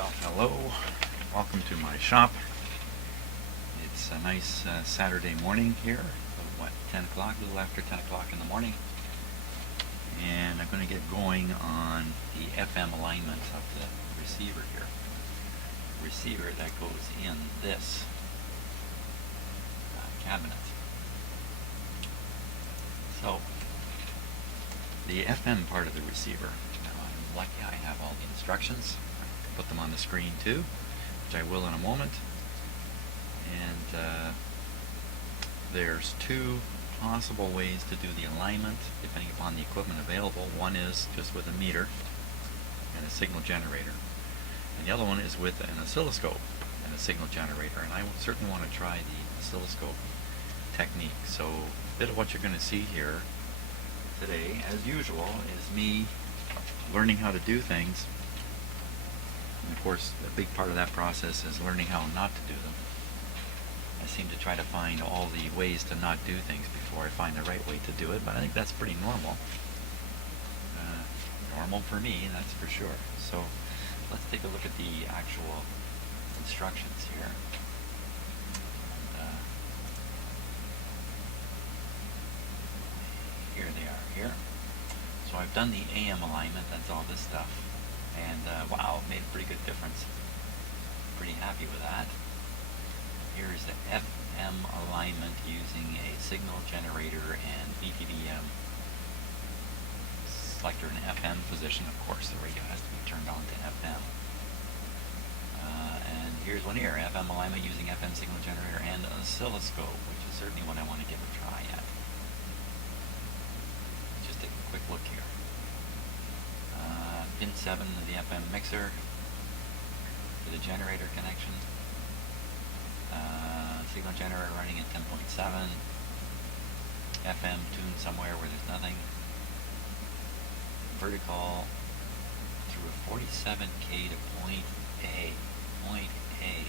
Well, hello. Welcome to my shop. It's a nice Saturday morning here. 10 o'clock, a little after 10 o'clock in the morning. And I'm going to get going on the FM alignment of the receiver here. Receiver that goes in this cabinet. So, the FM part of the receiver. Now, I'm lucky I have all the instructions. Put them on the screen too, which I will in a moment. And there's two possible ways to do the alignment depending upon the equipment available. One is just with a meter and a signal generator, and the other one is with an oscilloscope and a signal generator. And I certainly want to try the oscilloscope technique. So a bit of what you're going to see here today, as usual, is me learning how to do things. And of course, a big part of that process is learning how not to do them. I seem to try to find all the ways to not do things before I find the right way to do it, but I think that's pretty normal. Normal for me, that's for sure. So let's take a look at the actual instructions here. And, here they are here. So I've done the AM alignment, that's all this stuff. And wow, made a pretty good difference. Pretty happy with that. Here's the FM alignment using a signal generator and BPDM selector in FM position. Of course, the radio has to be turned on to FM. And here's one here, FM alignment using FM signal generator and oscilloscope, which is certainly what I want to give a try at. Let's just take a quick look here. Pin 7 of the FM mixer for the generator connection. Signal generator running at 10.7. FM tuned somewhere where there's nothing. Vertical through a 47K to point A. Point A.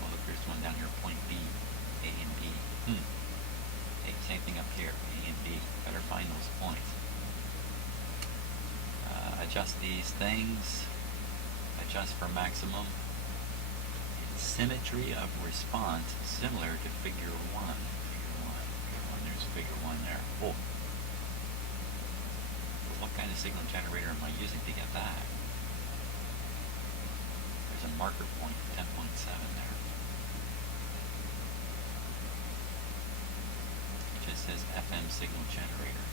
Oh, look, there's one down here, point B. A and B. Okay, same thing up here, A and B. Better find those points. Adjust these things. Adjust for maximum. Symmetry of response similar to figure 1. Figure 1, there's figure 1 there. Oh. What kind of signal generator am I using to get that? There's a marker point, 10.7 there. It just says FM signal generator.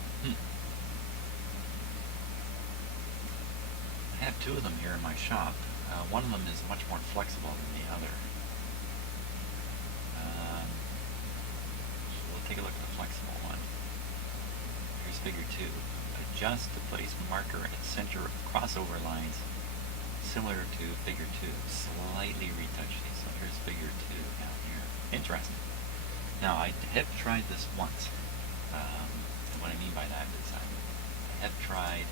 I have two of them here in my shop. One of them is much more flexible than the other. So we'll take a look at the flexible one. Here's figure 2. Adjust to place marker at center of crossover lines similar to figure 2. Slightly retouch these. So here's figure 2 down here. Interesting. Now I have tried this once. And what I mean by that is I have tried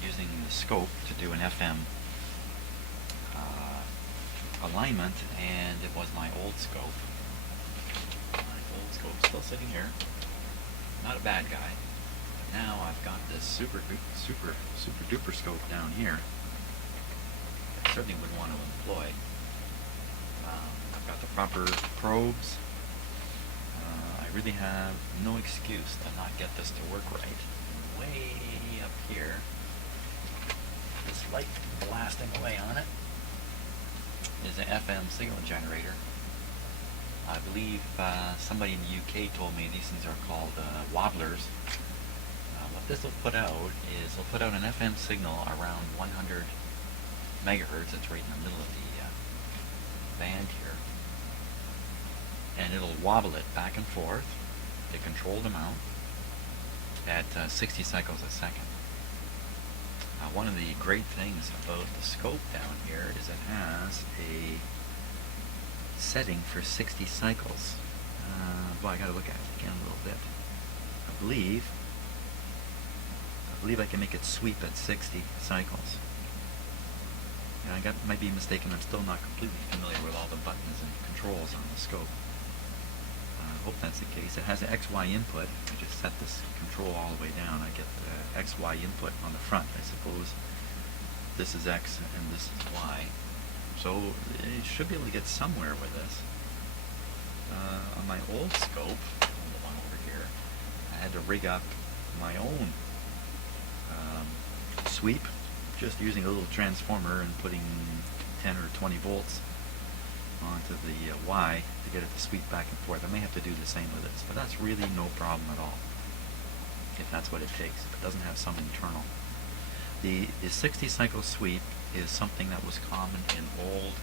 using the scope to do an FM alignment, and it was my old scope. My old scope still sitting here. Not a bad guy. But now I've got this super duper scope down here. I certainly would want to employ. I've got the proper probes. I really have no excuse to not get this to work right. Way up here, this light blasting away on it is an FM signal generator. I believe somebody in the UK told me these things are called wobblers. What this will put out is it'll put out an FM signal around 100 megahertz. It's right in the middle of the band here. And it'll wobble it back and forth, a controlled amount, at 60 cycles a second. One of the great things about the scope down here is it has a setting for 60 cycles. Well, I gotta look at it again a little bit. I believe I can make it sweep at 60 cycles. And I might be mistaken, I'm still not completely familiar with all the buttons and controls on the scope. I hope that's the case. It has an XY input. I just set this control all the way down. I get the XY input on the front. I suppose this is X and this is Y. So you should be able to get somewhere with this. On my old scope, the one over here, I had to rig up my own sweep, just using a little transformer and putting 10 or 20 volts onto the Y to get it to sweep back and forth. I may have to do the same with this, but that's really no problem at all, if that's what it takes, if it doesn't have some internal. The 60 cycle sweep is something that was common in old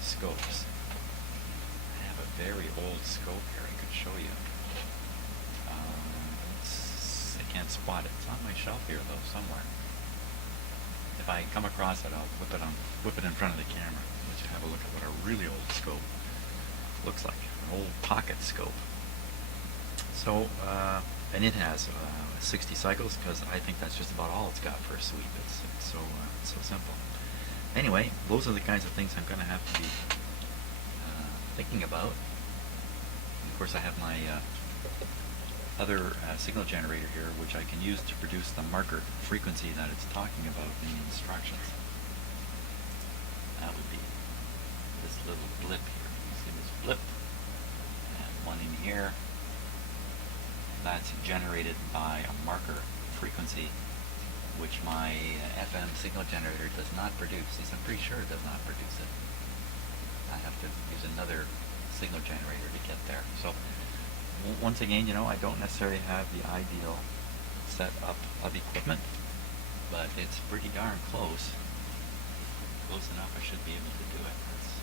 scopes. I have a very old scope here I could show you. I can't spot it. It's on my shelf here though, somewhere. If I come across it, I'll whip it in front of the camera, let you have a look at what a really old scope looks like. An old pocket scope. So, and it has 60 cycles, because I think that's just about all it's got for a sweep. It's so simple. Anyway, those are the kinds of things I'm going to have to be thinking about. And of course, I have my other signal generator here, which I can use to produce the marker frequency that it's talking about in the instructions. That would be this little blip here. You see this blip? And one in here. That's generated by a marker frequency, which my FM signal generator does not produce. At least I'm pretty sure it does not produce it. I have to use another signal generator to get there. So once again, you know, I don't necessarily have the ideal setup of equipment, but it's pretty darn close. Close enough I should be able to do it. That's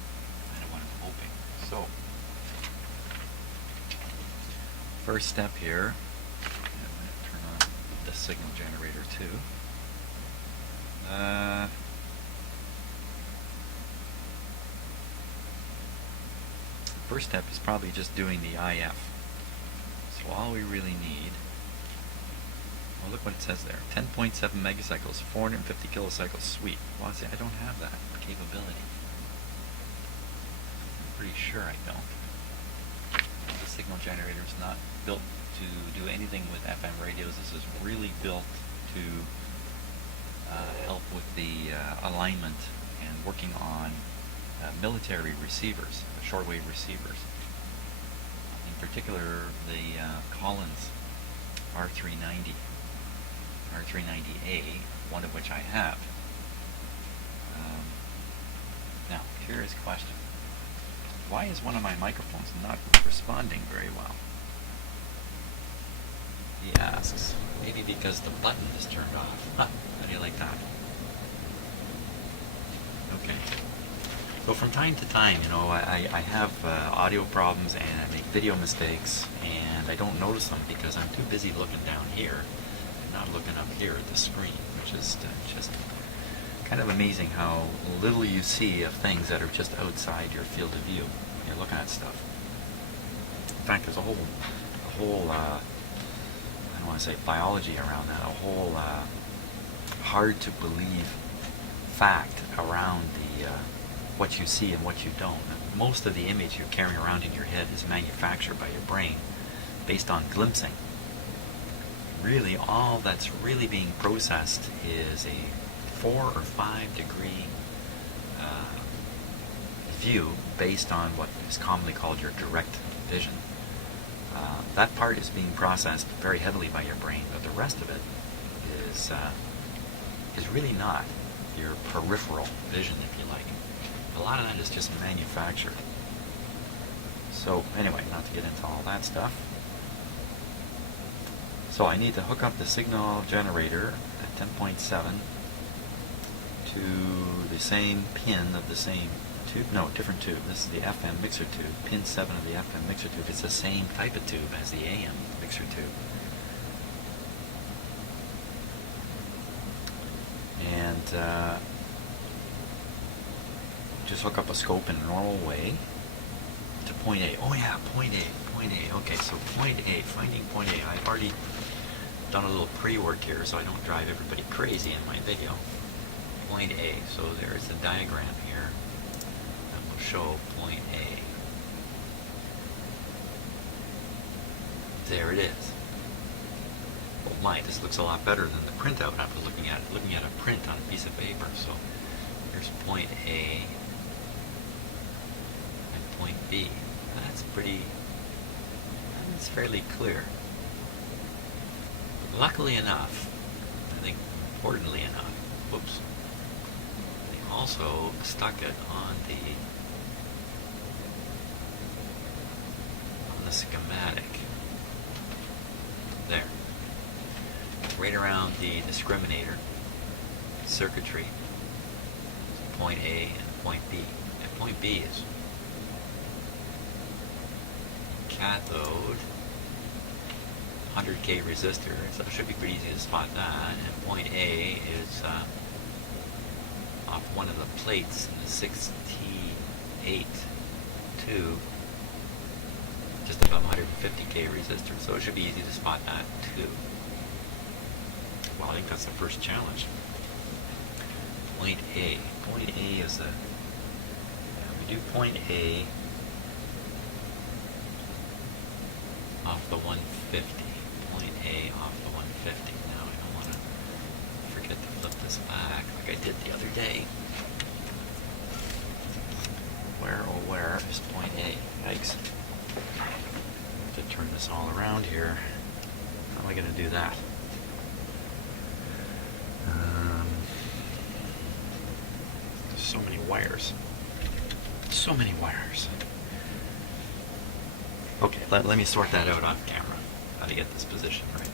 kind of what I'm hoping. So, first step here, I'm going to turn on the signal generator too. First step is probably just doing the IF. So all we really need, well, look what it says there, 10.7 megacycles, 450 kilocycles sweep. Well, see, I don't have that capability. I'm pretty sure I don't. The signal generator is not built to do anything with FM radios. This is really built to help with the alignment and working on military receivers, shortwave receivers. In particular, the Collins R390, R390A, one of which I have. Now, curious question. Why is one of my microphones not responding very well? He asks. Maybe because the button is turned off. How do you like that? Okay. So from time to time, you know, I have audio problems and I make video mistakes, and I don't notice them because I'm too busy looking down here and not looking up here at the screen, which is just kind of amazing how little you see of things that are just outside your field of view when you're looking at stuff. In fact, there's a whole I don't want to say biology around that, a whole hard to believe fact around the what you see and what you don't. Most of the image you're carrying around in your head is manufactured by your brain based on glimpsing. Really, all that's really being processed is a 4 or 5 degree view based on what is commonly called your direct vision. That part is being processed very heavily by your brain, but the rest of it is really not your peripheral vision, if you like. A lot of that is just manufactured. So anyway, not to get into all that stuff. So I need to hook up the signal generator at 10.7 to the same pin of the same tube. No, different tube. This is the FM mixer tube. Pin 7 of the FM mixer tube. It's the same type of tube as the AM mixer tube. And just hook up a scope in a normal way to point A. Oh yeah, point A. Okay, so point A, finding point A. I've already done a little pre-work here so I don't drive everybody crazy in my video. Point A. So there's the diagram here that will show point A. There it is. Oh my, this looks a lot better than the printout I was looking at a print on a piece of paper. So here's point A. point B. That's fairly clear. Luckily enough, I think importantly enough, whoops, they also stuck it on the schematic. There. Right around the discriminator circuitry, point A and point B. And point B is cathode, 100K resistor, so it should be pretty easy to spot that. And point A is off one of the plates in the 6T8 tube, just above 150K resistor, so it should be easy to spot that too. Well, I think that's the first challenge. Point A. Point A is we do point A off the 150. Point A off the 150. Now I don't want to forget to flip this back like I did the other day. Where, oh where is point A? Yikes. I have to turn this all around here. How am I going to do that? So many wires. So many wires. Okay, let me sort that out on camera. How to get this position right.